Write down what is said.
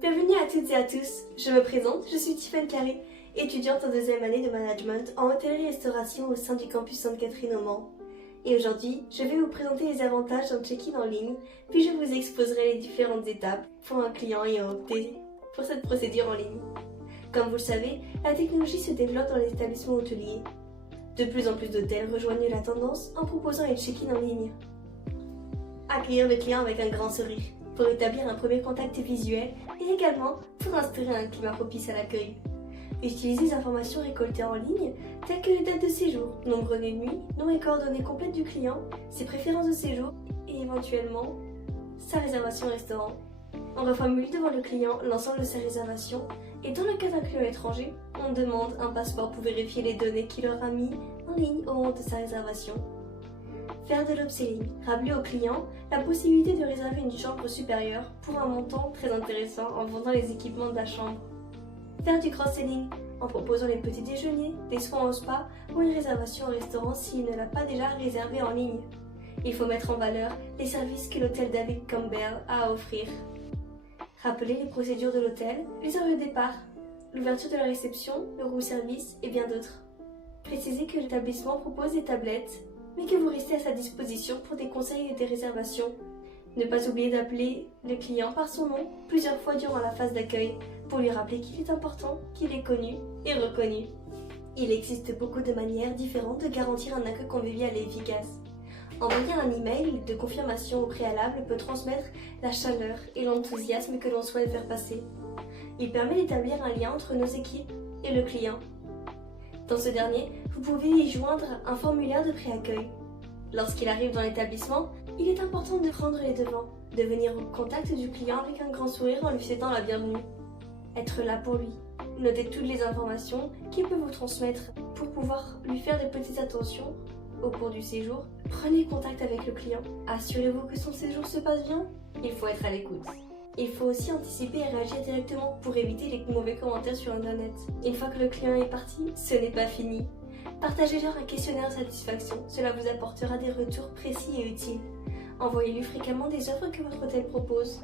Bienvenue à toutes et à tous, je me présente, je suis Tiffany Carré, étudiante en deuxième année de management en hôtellerie-restauration au sein du campus Sainte-Catherine au Mans. Et aujourd'hui, je vais vous présenter les avantages d'un check-in en ligne, puis je vous exposerai les différentes étapes pour un client ayant opté pour cette procédure en ligne. Comme vous le savez, la technologie se développe dans les établissements hôteliers. De plus en plus d'hôtels rejoignent la tendance en proposant les check-in en ligne. Accueillir le client avec un grand sourire, pour établir un premier contact visuel et également pour instaurer un climat propice à l'accueil. Utiliser les informations récoltées en ligne, telles que les dates de séjour, nombre de nuits, nom et coordonnées complètes du client, ses préférences de séjour et éventuellement sa réservation restaurant. On reformule devant le client l'ensemble de ses réservations et dans le cas d'un client étranger, on demande un passeport pour vérifier les données qu'il aura mis en ligne au moment de sa réservation. Faire de l'upselling, rappeler au client la possibilité de réserver une chambre supérieure pour un montant très intéressant en vendant les équipements de la chambre. Faire du cross-selling, en proposant les petits déjeuners, des soins au spa ou une réservation au restaurant s'il ne l'a pas déjà réservé en ligne. Il faut mettre en valeur les services que l'hôtel David Campbell a à offrir. Rappeler les procédures de l'hôtel, les heures de départ, l'ouverture de la réception, le room service et bien d'autres. Préciser que l'établissement propose des tablettes, mais que vous restez à sa disposition pour des conseils et des réservations. Ne pas oublier d'appeler le client par son nom plusieurs fois durant la phase d'accueil pour lui rappeler qu'il est important, qu'il est connu et reconnu. Il existe beaucoup de manières différentes de garantir un accueil convivial et efficace. Envoyer un email de confirmation au préalable peut transmettre la chaleur et l'enthousiasme que l'on souhaite faire passer. Il permet d'établir un lien entre nos équipes et le client. Dans ce dernier, vous pouvez y joindre un formulaire de préaccueil. Lorsqu'il arrive dans l'établissement, il est important de prendre les devants, de venir au contact du client avec un grand sourire en lui souhaitant la bienvenue. Être là pour lui. Notez toutes les informations qu'il peut vous transmettre pour pouvoir lui faire des petites attentions au cours du séjour. Prenez contact avec le client. Assurez-vous que son séjour se passe bien. Il faut être à l'écoute. Il faut aussi anticiper et réagir directement pour éviter les mauvais commentaires sur Internet. Une fois que le client est parti, ce n'est pas fini. Partagez-leur un questionnaire de satisfaction, cela vous apportera des retours précis et utiles. Envoyez-lui fréquemment des offres que votre hôtel propose.